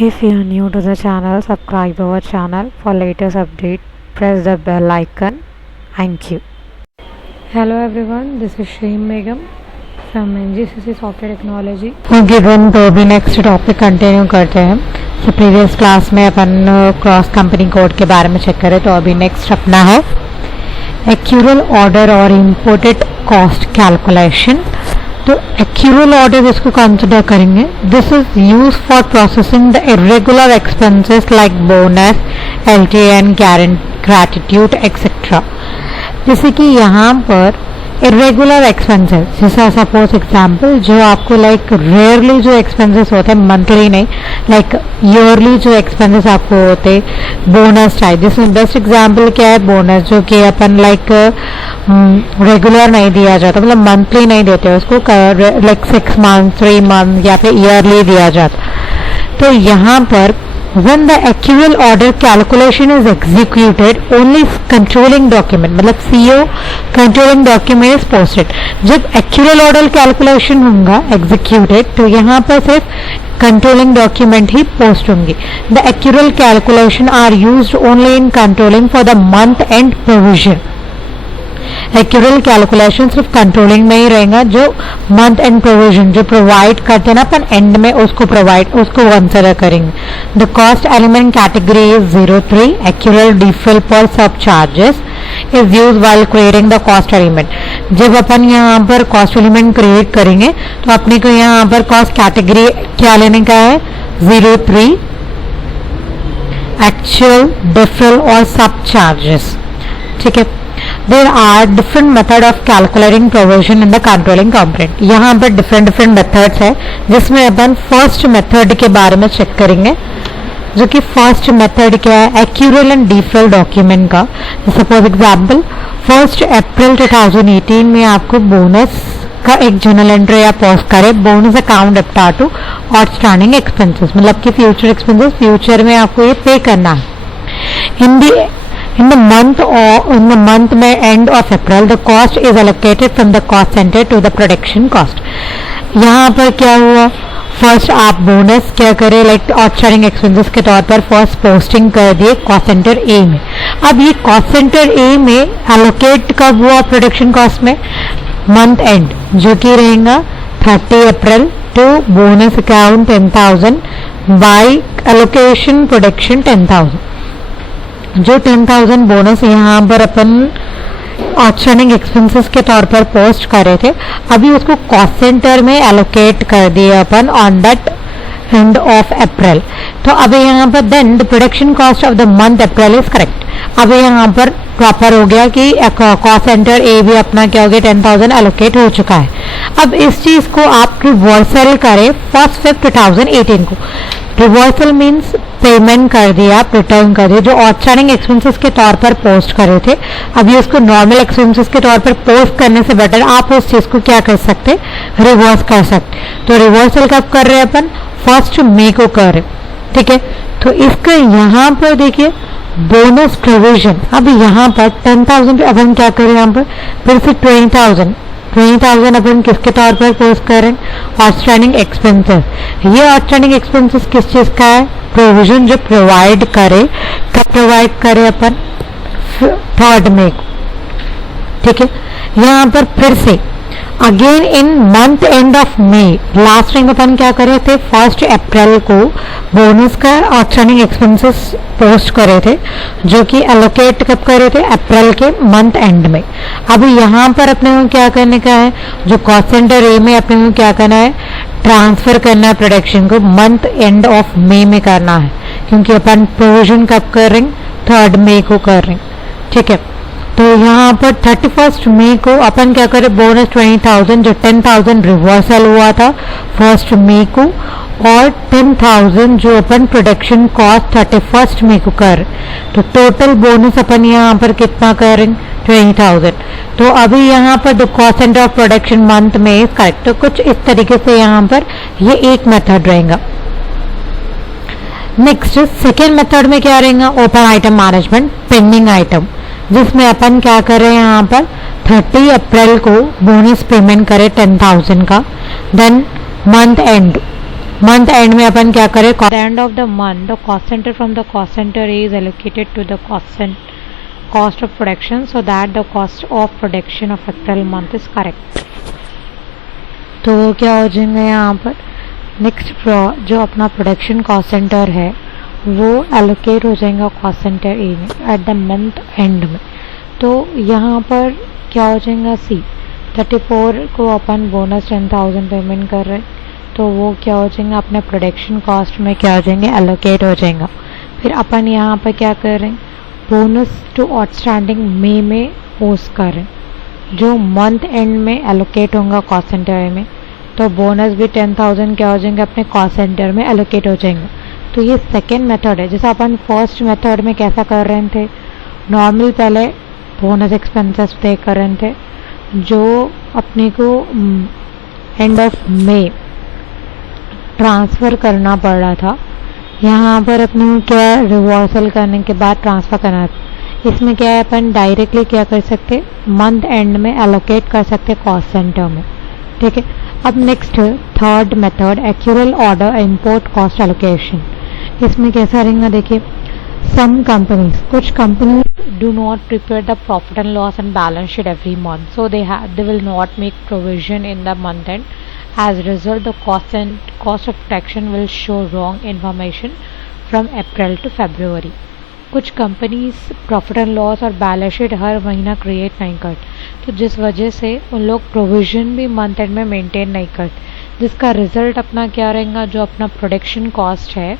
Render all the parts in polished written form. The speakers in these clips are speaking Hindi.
If you are new to the channel, subscribe our channel for latest update. Press the bell icon. Thank you. Hello everyone, this is Shreem Begum from NGCC Software Technology. Okay, then तो अभी नेक्स्ट टॉपिक कंटिन्यू करते हैं. तो प्रीवियस क्लास में अपन क्रॉस कंपनी कोड के बारे में चेक करें. तो अभी नेक्स्ट अपना है एक्यूरल ऑर्डर और इम्पोर्टेड कॉस्ट कैलकुलेशन. तो एक्यूरल ऑर्डर इसको कंसिडर करेंगे. This is use for processing the irregular expenses like bonus, LTN, gratitude etcetera. जैसे कि यहाँ पर इरेगुलर एक्सपेंसेस, जैसा सपोज एग्जांपल जो आपको लाइक रेयरली जो एक्सपेंसेस होते हैं, मंथली नहीं, लाइक ईयरली जो एक्सपेंसेस आपको होते, बोनस टाइप. जिसमें बेस्ट एग्जांपल क्या है, बोनस, जो कि अपन लाइक रेगुलर नहीं दिया जाता, मतलब मंथली नहीं देते उसको, लाइक 6 मंथ, 3 मंथ या फिर ईयरली दिया जाता. तो यहाँ पर when the accrual order calculation is executed, only controlling document, मतलब CO controlling document is posted. जब accrual order calculation होगा executed, तो यहाँ पर सिर्फ controlling document ही post होंगी. The accrual calculation are used only in controlling for the month end provision. Accrual calculation सिर्फ कंट्रोलिंग में ही रहेगा. जो मंथ एंड प्रोविजन जो प्रोवाइड करते हैं ना अपन एंड में, उसको कंसिडर करेंगे. The cost element category is 03. Accrual डिफल पर सब charges is use while creating the cost element. जब अपन यहाँ पर कॉस्ट एलिमेंट क्रिएट करेंगे तो अपने को यहाँ पर कॉस्ट कैटेगरी क्या लेने का है, 03 एक्चुअल, डिफल और सब चार्जेस. ठीक है. There are different method of calculating provision in the controlling component. यहाँ पर different methods है, जिसमें अपन फर्स्ट मेथड के बारे में चेक करेंगे. जो कि फर्स्ट मेथड क्या है, एक्यूरल एंड डिफल डॉक्यूमेंट का. सपोज एग्जाम्पल 1 अप्रैल 2018 में आपको बोनस का एक जर्नल एंट्री या पोस्ट करे, बोनस अकाउंट अपटा टू आउटस्टैंडिंग एक्सपेंसेस, मतलब कि फ्यूचर एक्सपेंसेस फ्यूचर में आपको ये पे करना है. In the month में end of April, the cost is allocated from the cost center to the production cost. यहाँ पर क्या हुआ, फर्स्ट आप बोनस क्या करें, लाइक आउटस्टैंडिंग एक्सपेंसेस के तौर पर फर्स्ट पोस्टिंग कर दिए कॉस्ट सेंटर ए में. अब ये कॉस्ट सेंटर ए में एलोकेट कब हुआ प्रोडक्शन कॉस्ट में, मंथ एंड, जो कि रहेगा 30 April to bonus account 10,000 by allocation production 10,000. जो 10,000 बोनस यहाँ पर अपन आउटस्टैंडिंग एक्सपेंसेस के तौर पर पोस्ट कर रहे थे, अभी उसको कॉस्ट सेंटर में एलोकेट कर दिए अपन on that end of April. तो अभी यहाँ पर then the production cost of the month April is correct. अभी यहाँ पर प्रॉपर हो गया कि कॉस्ट सेंटर ए भी अपना क्या हो गया, 10,000 एलोकेट हो चुका है. अब इस चीज को आप रिवर्सल करें 1 Feb 2018 को. रिवर्सल मीन्स पेमेंट कर दिया, आप रिटर्न कर दिया, जो आउटस्टैंडिंग एक्सपेंसेस के तौर पर पोस्ट करे थे, अभी उसको नॉर्मल एक्सपेंसेस के तौर पर पोस्ट करने से बेटर आप उस चीज को क्या कर सकते, रिवर्स कर सकते. तो रिवर्सल कब कर रहे हैं अपन, 1 मई को कर रहे. ठीक है. तो इसका यहाँ पर देखिए बोनस प्रोविजन, अब यहाँ पर 10,000 अपन क्या करें, यहाँ पर फिर से 20,000 अपन किसके तौर पर पोस्ट करें, आउटस्टैंडिंग एक्सपेंसेस. ये आउटस्टैंडिंग एक्सपेंसेस किस चीज का है, प्रोविजन जो प्रोवाइड करे, कब प्रोवाइड करे अपन, 3 मई को. ठीक है. यहाँ पर फिर से again in month end of May, last time अपन क्या करे थे, 1 अप्रैल को बोनस का आउटस्टैंडिंग एक्सपेंसेस पोस्ट करे थे, जो कि एलोकेट कब करे थे, अप्रैल के मंथ एंड में. अभी यहाँ पर अपने को क्या करने का है, जो कॉस्ट सेंटर ए में अपने को क्या करना है, ट्रांसफर करना है प्रोडक्शन को मंथ एंड ऑफ मई में करना है, क्योंकि अपन प्रोविजन कब कर रहे हैं, 3 मई को कर रहे हैं. ठीक है. तो यहाँ पर 31 मई को अपन क्या करें, बोनस 20,000 जो 10,000 रिवर्सल हुआ था 1 मई को, और 10,000 जो अपन प्रोडक्शन कॉस्ट 31 मई को कर. तो टोटल बोनस अपन यहाँ पर कितना करें, 20,000. तो अभी यहाँ पर the cost centre of production month में इज करेक्ट. तो कुछ इस तरीके से यहाँ पर ये एक मेथड रहेगा. नेक्स्ट सेकेंड मेथड में क्या रहेगा, open item management, pending item, जिसमें अपन क्या कर रहे हैं, यहाँ पर 30 अप्रैल को बोनस पेमेंट करें 10,000 का, then month end month end में अपन क्या करें, end of the month the cost centre from the cost centre is allocated to the cost of production so that the cost of production of April month is correct. तो वो क्या हो जाएंगे यहाँ पर, नेक्स्ट जो अपना प्रोडक्शन कॉस्ट सेंटर है वो एलोकेट हो जाएगा कॉस्ट सेंटर ए में एट द मंथ एंड में. तो यहाँ पर क्या हो जाएगा, सी 34 को अपन बोनस 10,000 पेमेंट कर रहे हैं, तो वो क्या हो जाएगा अपने प्रोडक्शन कॉस्ट में क्या हो जाएंगे, एलोकेट हो जाएगा. फिर अपन यहाँ पर क्या कर रहे हैं, बोनस टू आउटस्टैंडिंग मे में पोस्ट कर रहे हैं, जो मंथ एंड में एलोकेट होगा कॉस्ट सेंटर में. तो बोनस भी 10,000 क्या हो जाएंगे अपने कॉस्ट सेंटर में एलोकेट हो जाएंगे. तो ये सेकेंड मेथड है. जैसे अपन फर्स्ट मेथड में कैसा कर रहे थे, नॉर्मल पहले बोनस एक्सपेंसेस पे कर रहे थे जो अपने को एंड ऑफ मे ट्रांसफ़र करना पड़ रहा था. यहाँ पर अपने को क्या रिवर्सल करने के बाद ट्रांसफ़र करना था. इसमें क्या है, अपन डायरेक्टली क्या कर सकते, मंथ एंड में एलोकेट कर सकते कॉस्ट सेंटर में. ठीक है. अब next third method, accrual order import cost allocation. इसमें कैसा रहेगा, देखिए सम कंपनीज, कुछ company do not prepare the profit and loss and balance sheet every month, so they will not make provision in the month end. As a result, the cost of protection will show wrong information from April to February. कुछ कंपनीज प्रॉफिट एंड लॉस और बैलेंस शीट हर महीना क्रिएट नहीं करते, तो जिस वजह से उन लोग प्रोविजन भी मंथ एंड में मेंटेन नहीं करते, जिसका रिजल्ट अपना क्या रहेगा, जो अपना प्रोडक्शन कॉस्ट है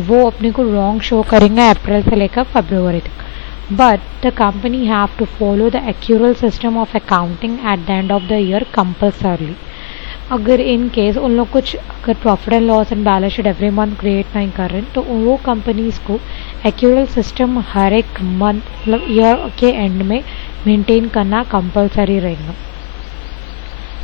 वो अपने को रॉन्ग शो करेंगे अप्रैल से लेकर फरवरी तक. But the company have to follow the accrual system of accounting at the end of the year compulsorily. अगर इन केस उन लोग कुछ अगर profit and loss and balance sheet every month create नहीं कर रहे हैं, तो वो कंपनीज को एक्यूरल सिस्टम हर एक मंथ मतलब ईयर के एंड में मेंटेन करना कंपलसरी रहेगा.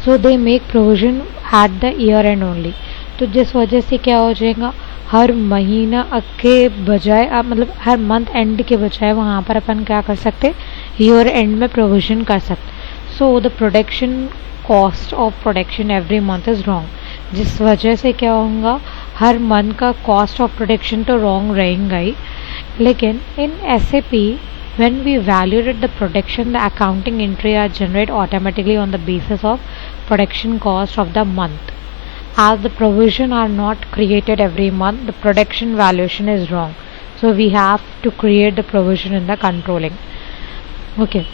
So they make provision at the year end only. तो जिस वजह से क्या हो जाएगा, हर महीना के बजाय मतलब हर मंथ एंड के बजाय वहाँ पर अपन क्या कर सकते, ईयर एंड में प्रोविजन कर सकते. So the production cost of production every month is wrong. जिस वजह से क्या होगा, हर मंथ का कॉस्ट ऑफ प्रोडक्शन तो रॉन्ग रहेगा ही, लेकिन इन SAP when we evaluate the production, the accounting entry are generated automatically on the basis of production cost of the month. As the provision are not created every month, the production valuation is wrong. So we have to create the provision in the controlling. Okay.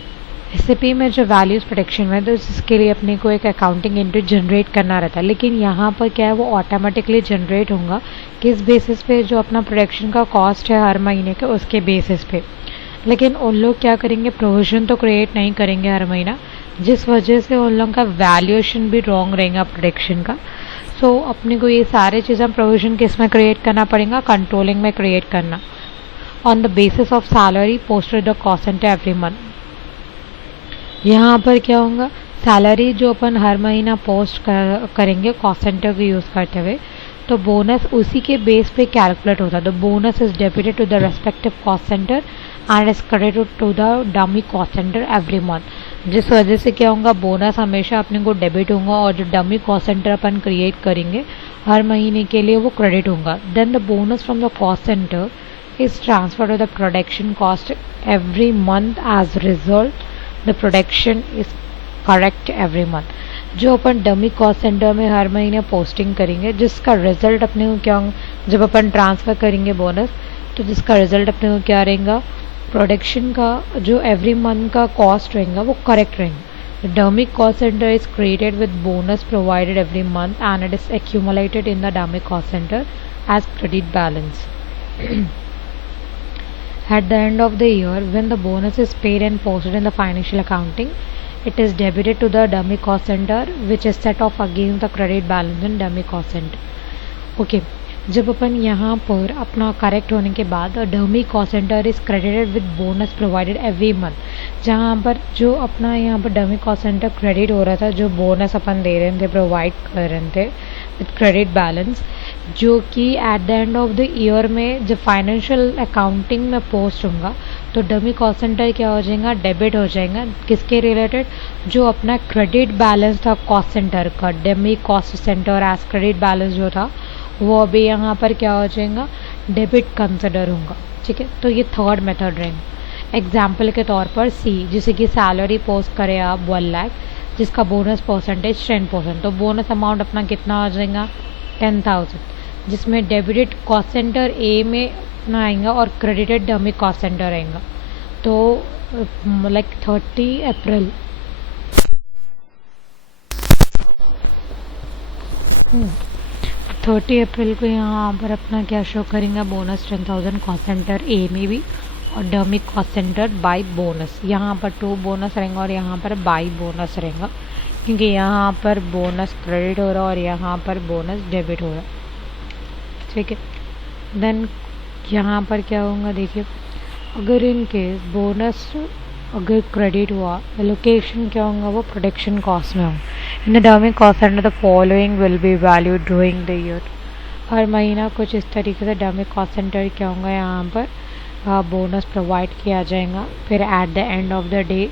SAP में जो वैल्यूज प्रोडक्शन में, तो इसके लिए अपने को एक अकाउंटिंग एंट्री जनरेट करना रहता है, लेकिन यहाँ पर क्या है वो ऑटोमेटिकली जनरेट होगा किस बेसिस पे, जो अपना प्रोडक्शन का कॉस्ट है हर महीने के उसके बेसिस पे. लेकिन उन लोग क्या करेंगे, प्रोविजन तो क्रिएट नहीं करेंगे हर महीना, जिस वजह से उन लोगों का वैल्यूएशन भी रॉन्ग रहेगा प्रोडक्शन का. सो अपने को ये सारे चीज़ें प्रोविजन किस में क्रिएट करना पड़ेगा, कंट्रोलिंग में क्रिएट करना on the basis of salary posted the cost centre every month. यहाँ पर क्या होगा, सैलरी जो अपन हर महीना पोस्ट करेंगे कॉस्ट सेंटर को यूज़ करते हुए, तो बोनस उसी के बेस पे कैलकुलेट होता है. The bonus is debited to the respective cost centre and is credited to the dummy cost centre every month. जिस वजह से क्या होगा, बोनस हमेशा अपने को डेबिट होगा और जो डमी कॉस्ट सेंटर अपन क्रिएट करेंगे हर महीने के लिए वो क्रेडिट होगा. Then the bonus from the cost centre is transfer to the production cost every month. As result the production is correct every month. जो अपन डमी कॉस्ट सेंटर में हर महीने पोस्टिंग करेंगे, जिसका रिजल्ट अपने को क्या होगा, जब अपन ट्रांसफ़र करेंगे बोनस, तो जिसका रिजल्ट अपने को क्या रहेगा, प्रोडक्शन का जो एवरी मंथ का कॉस्ट रहेगा वो करेक्ट रहेगा. The dummy cost centre is created with bonus provided every month and it is accumulated in the dummy cost centre as credit balance. At the end of the year, when the bonus is paid and posted in the financial accounting, it is debited to the dummy cost center, which is set off against the credit balance in dummy cost center. Okay. जब अपन यहाँ पर अपना करेक्ट होने के बाद dummy cost centre is credited with bonus provided every month, जहाँ पर जो अपना यहाँ पर डमी कॉस्ट सेंटर क्रेडिट हो रहा था, जो बोनस अपन दे रहे थे, प्रोवाइड कर रहे थे विद क्रेडिट बैलेंस, जो कि at the end of the year में जब फाइनेंशियल अकाउंटिंग में पोस्ट होगा, तो डमी कॉस्ट सेंटर क्या हो जाएगा, डेबिट हो जाएगा. किसके रिलेटेड, जो अपना क्रेडिट बैलेंस था कॉस्ट सेंटर का, dummy cost centre as credit balance जो था वो अभी यहाँ पर क्या हो जाएगा, डेबिट कंसिडर होगा। ठीक है, तो ये थर्ड मेथड रहेगा। एग्जाम्पल के तौर पर सी, जैसे कि सैलरी पोस्ट करें आप 1 लाख, जिसका बोनस परसेंटेज 10%, तो बोनस अमाउंट अपना कितना आ जाएगा 10,000, जिसमें डेबिटेड कॉस्ट सेंटर ए में अपना आएगा और क्रेडिटेड डमी कॉस्ट सेंटर आएगा। तो लाइक 30 अप्रैल 30 अप्रैल को यहाँ पर अपना क्या शो करेंगे, बोनस 10,000 कॉस्ट सेंटर ए में भी और dummy cost centre by bonus. यहाँ पर 2 बोनस रहेंगे और यहाँ पर बाई बोनस रहेगा, क्योंकि यहाँ पर बोनस क्रेडिट हो रहा है और यहाँ पर बोनस डेबिट हो रहा है। ठीक है, देन यहाँ पर क्या होगा, देखिए अगर इन केस बोनस अगर क्रेडिट हुआ, एलोकेशन क्या होगा, वो प्रोडक्शन कॉस्ट में होगा। In the dummy cost centre the following will be valued during the year. हर महीना कुछ इस तरीके से डमी कॉस्ट सेंटर क्या होगा, यहाँ पर बोनस प्रोवाइड किया जाएगा। फिर at the end of the day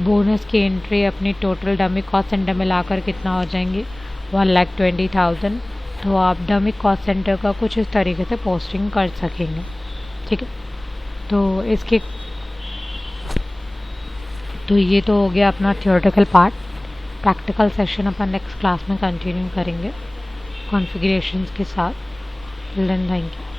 bonus की एंट्री अपनी टोटल डमी कॉस्ट सेंटर में लाकर कितना हो जाएंगे, 1,20,000। तो आप डमी कॉस्ट सेंटर का कुछ इस तरीके से पोस्टिंग कर सकेंगे। ठीक है, तो ये तो हो गया अपना थियोरेटिकल पार्ट। प्रैक्टिकल सेशन अपन नेक्स्ट क्लास में कंटिन्यू करेंगे कॉन्फ़िगरेशंस के साथ। Thank you.